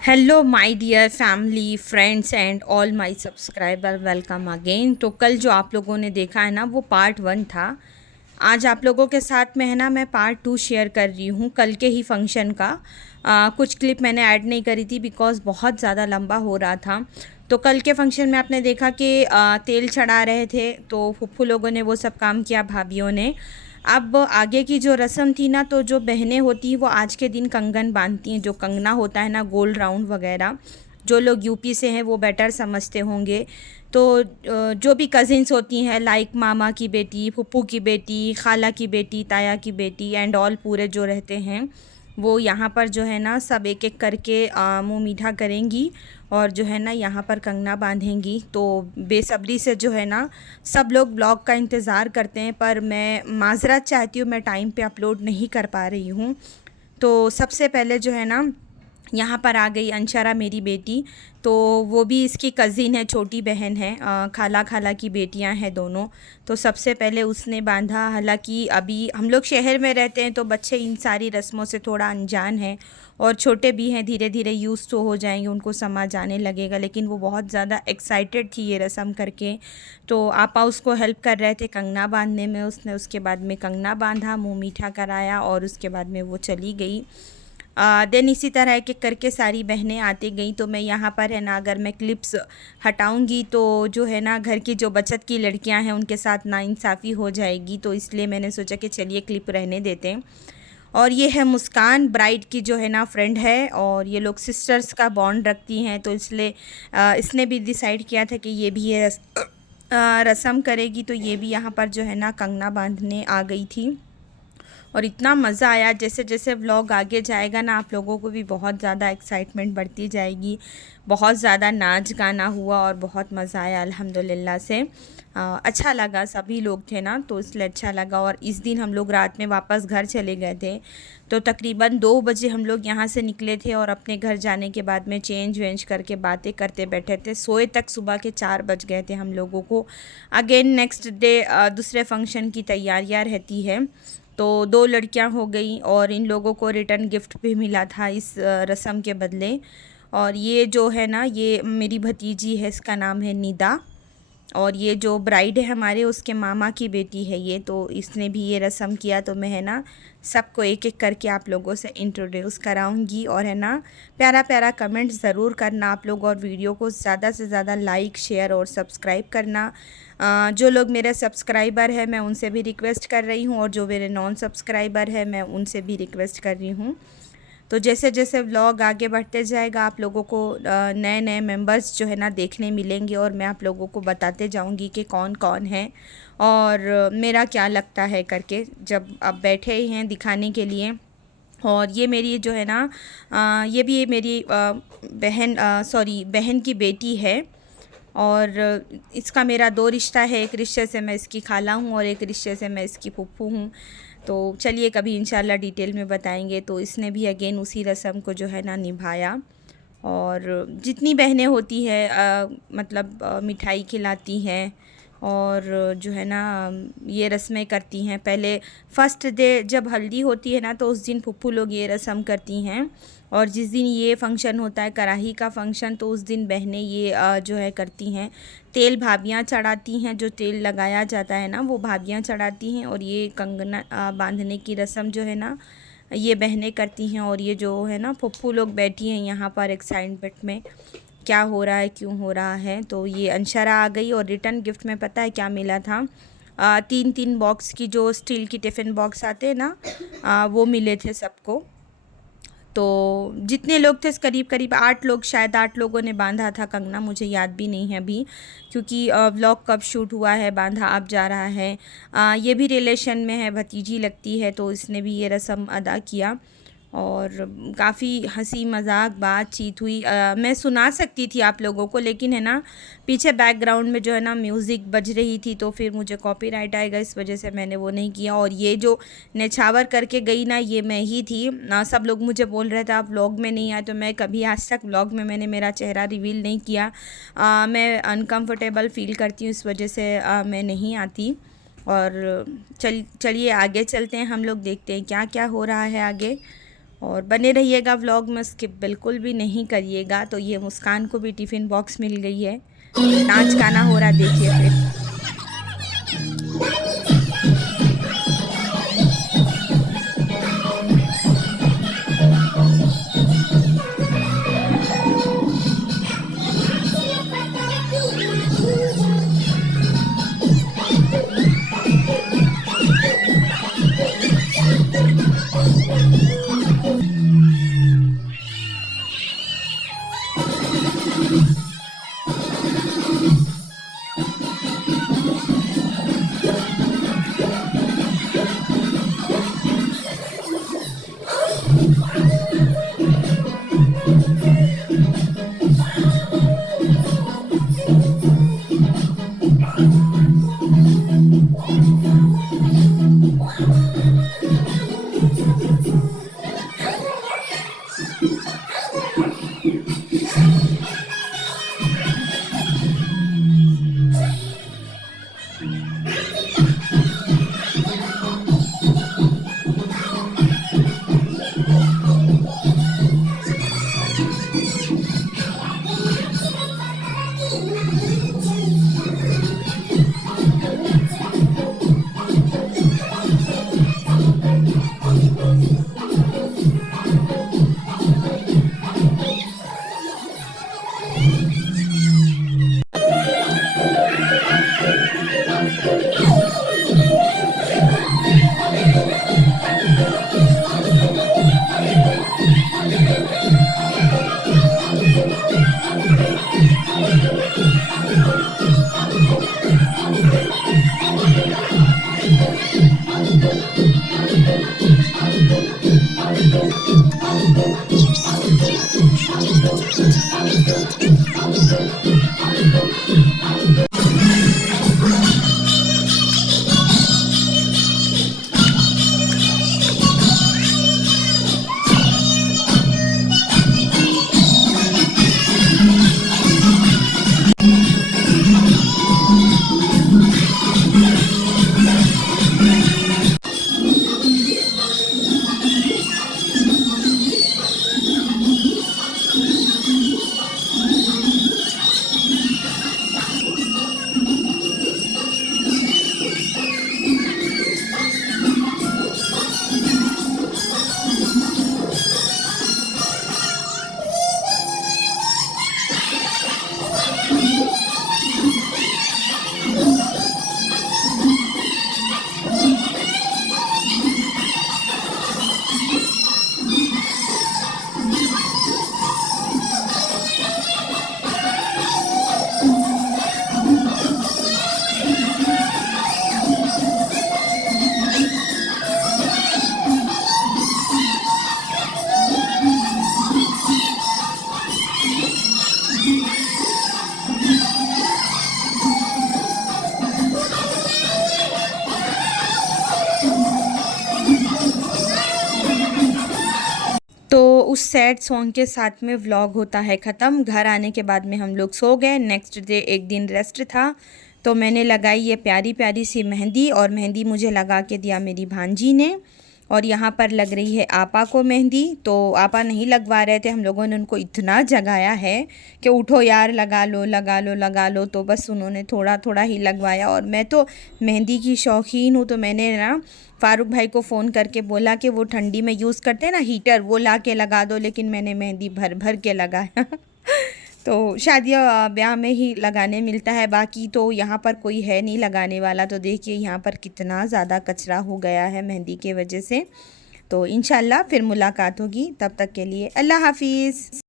Hello my dear family friends and all my subscriber, welcome again. तो कल जो आप लोगों ने देखा है ना, वो पार्ट 1 था। आज आप लोगों के साथ में है ना, मैं पार्ट 2 शेयर कर रही हूँ कल के ही फंक्शन का। कुछ क्लिप मैंने ऐड नहीं करी थी बिकॉज़ बहुत ज़्यादा लंबा हो रहा था। तो कल के फंक्शन में आपने देखा कि तेल चढ़ा रहे थे, तो फुप्फू लोगों ने वो सब काम किया, भाभीयों ने। अब आगे की जो रस्म थी ना, तो जो बहनें होती हैं वो आज के दिन कंगन बांधती हैं, जो कंगना होता है ना, गोल्ड राउंड वगैरह। जो लोग यूपी से हैं वो बेटर समझते होंगे। तो जो भी कज़िन्स होती हैं, लाइक मामा की बेटी, फुप्पू की बेटी, खाला की बेटी, ताया की बेटी एंड ऑल पूरे जो रहते हैं, वो यहाँ पर जो है ना सब एक एक करके मुँह मीठा करेंगी और जो है ना यहाँ पर कंगना बांधेंगी। तो बेसब्री से जो है ना सब लोग ब्लॉग का इंतज़ार करते हैं, पर मैं माज़रत चाहती हूँ, मैं टाइम पे अपलोड नहीं कर पा रही हूँ। तो सबसे पहले जो है ना यहाँ पर आ गई अंशरा, मेरी बेटी। तो वो भी इसकी कज़िन है, छोटी बहन है, खाला खाला की बेटियाँ हैं दोनों। तो सबसे पहले उसने बांधा। हालांकि अभी हम लोग शहर में रहते हैं तो बच्चे इन सारी रस्मों से थोड़ा अनजान हैं, और छोटे भी हैं, धीरे धीरे यूज़ तो हो जाएंगे, उनको समझ आने लगेगा। लेकिन वो बहुत ज़्यादा एक्साइटेड थी ये रस्म करके। तो आपा उसको हेल्प कर रहे थे कंगना बांधने में। उसने उसके बाद में कंगना बांधा, मुँह मीठा कराया और उसके बाद में वो चली गई। देन इसी तरह एक एक करके सारी बहनें आती गई। तो मैं यहाँ पर है ना, अगर मैं क्लिप्स हटाऊंगी तो जो है ना घर की जो बचत की लड़कियां हैं उनके साथ नाइंसाफ़ी हो जाएगी, तो इसलिए मैंने सोचा कि चलिए क्लिप रहने देते हैं। और ये है मुस्कान, ब्राइड की जो है ना फ्रेंड है, और ये लोग सिस्टर्स का बॉन्ड रखती हैं, तो इसलिए इसने भी डिसाइड किया था कि ये भी ये रस्म करेगी। तो ये भी यहाँ पर जो है ना कंगना बांधने आ गई थी। और इतना मज़ा आया, जैसे जैसे व्लॉग आगे जाएगा ना आप लोगों को भी बहुत ज़्यादा एक्साइटमेंट बढ़ती जाएगी। बहुत ज़्यादा नाच गाना हुआ और बहुत मज़ा आया अल्हम्दुलिल्लाह से। अच्छा लगा, सभी लोग थे ना तो इसलिए अच्छा लगा। और इस दिन हम लोग रात में वापस घर चले गए थे। तो तकरीबन 2 बजे हम लोग यहाँ से निकले थे, और अपने घर जाने के बाद में चेंज वेंज करके बातें करते बैठे थे, सोए तक सुबह के 4 बज गए थे हम लोगों को। अगेन नेक्स्ट डे दूसरे फंक्शन की तैयारियाँ रहती है। तो 2 लड़कियां हो गई, और इन लोगों को रिटर्न गिफ्ट भी मिला था इस रस्म के बदले। और ये जो है ना, ये मेरी भतीजी है, इसका नाम है निदा। और ये जो ब्राइड है हमारे, उसके मामा की बेटी है ये। तो इसने भी ये रस्म किया। तो मैं है ना सबको एक एक करके आप लोगों से इंट्रोड्यूस कराऊंगी। और है ना प्यारा प्यारा कमेंट ज़रूर करना आप लोग, और वीडियो को ज़्यादा से ज़्यादा लाइक शेयर और सब्सक्राइब करना। जो लोग मेरे सब्सक्राइबर हैं मैं उनसे भी रिक्वेस्ट कर रही हूँ, और जो मेरे नॉन सब्सक्राइबर हैं मैं उनसे भी रिक्वेस्ट कर रही हूँ। तो जैसे जैसे व्लॉग आगे बढ़ते जाएगा आप लोगों को नए नए मेंबर्स जो है ना देखने मिलेंगे, और मैं आप लोगों को बताते जाऊंगी कि कौन कौन है और मेरा क्या लगता है करके, जब अब बैठे ही हैं दिखाने के लिए। और ये मेरी जो है ना ये भी मेरी बहन की बेटी है। और इसका मेरा 2 रिश्ता है, एक रिश्ते से मैं इसकी खाला हूँ और एक रिश्ते से मैं इसकी फूफू हूँ। तो चलिए कभी इंशाल्लाह डिटेल में बताएंगे। तो इसने भी अगेन उसी रस्म को जो है ना निभाया। और जितनी बहनें होती हैं मतलब मिठाई खिलाती हैं, और जो है ना ये रस्में करती हैं। पहले फ़र्स्ट डे जब हल्दी होती है ना, तो उस दिन फुप्पू लोग ये रस्म करती हैं। और जिस दिन ये फंक्शन होता है कराही का फंक्शन, तो उस दिन बहनें ये जो है करती हैं, तेल भाभियाँ चढ़ाती हैं। जो तेल लगाया जाता है ना वो भाभियाँ चढ़ाती हैं, और ये कंगना बांधने की रस्म जो है ना ये बहनें करती हैं। और ये जो है ना फुप्पू लोग बैठी हैं यहाँ पर एक्साइटमेंट में, क्या हो रहा है क्यों हो रहा है। तो ये अंशरा आ गई, और रिटर्न गिफ्ट में पता है क्या मिला था, 3-3 बॉक्स की जो स्टील की टिफ़िन बॉक्स आते हैं ना, वो मिले थे सबको। तो जितने लोग थे करीब करीब 8 लोग, शायद 8 लोगों ने बांधा था कंगना, मुझे याद भी नहीं है अभी, क्योंकि व्लॉग कब शूट हुआ है, बांधा अब जा रहा है। ये भी रिलेशन में है, भतीजी लगती है, तो इसने भी ये रस्म अदा किया। और काफ़ी हंसी मजाक बातचीत हुई। मैं सुना सकती थी आप लोगों को, लेकिन है ना पीछे बैकग्राउंड में जो है ना म्यूज़िक बज रही थी, तो फिर मुझे कॉपीराइट आएगा, इस वजह से मैंने वो नहीं किया। और ये जो नेछावर करके गई ना, ये मैं ही थी ना। सब लोग मुझे बोल रहे थे आप व्लॉग में नहीं आए, तो मैं कभी आज तक व्लॉग में मैंने मेरा चेहरा रिवील नहीं किया। मैं अनकंफर्टेबल फ़ील करती हूँ, इस वजह से मैं नहीं आती। और चलिए आगे चलते हैं, हम लोग देखते हैं क्या क्या हो रहा है आगे। और बने रहिएगा व्लॉग में, स्किप बिल्कुल भी नहीं करिएगा। तो ये मुस्कान को भी टिफ़िन बॉक्स मिल गई है, नाच गाना हो रहा, देखिए फिर। तो उस सैड सॉन्ग के साथ में व्लॉग होता है ख़त्म। घर आने के बाद में हम लोग सो गए। नेक्स्ट डे एक दिन रेस्ट था, तो मैंने लगाई ये प्यारी प्यारी सी मेहंदी, और मेहंदी मुझे लगा के दिया मेरी भांजी ने। और यहाँ पर लग रही है आपा को मेहंदी। तो आपा नहीं लगवा रहे थे, हम लोगों ने उनको इतना जगाया है कि उठो यार, लगा लो लगा लो लगा लो। तो बस उन्होंने थोड़ा थोड़ा ही लगवाया। और मैं तो मेहंदी की शौकीन हूँ, तो मैंने ना फ़ारूक भाई को फ़ोन करके बोला कि वो ठंडी में यूज़ करते हैं ना हीटर, वो ला के लगा दो। लेकिन मैंने मेहंदी भर भर के लगाया। तो शादियाँ ब्याह में ही लगाने मिलता है, बाकी तो यहाँ पर कोई है नहीं लगाने वाला। तो देखिए यहाँ पर कितना ज़्यादा कचरा हो गया है मेहंदी के वजह से। तो इंशाल्लाह फिर मुलाकात होगी, तब तक के लिए अल्लाह हाफिज़।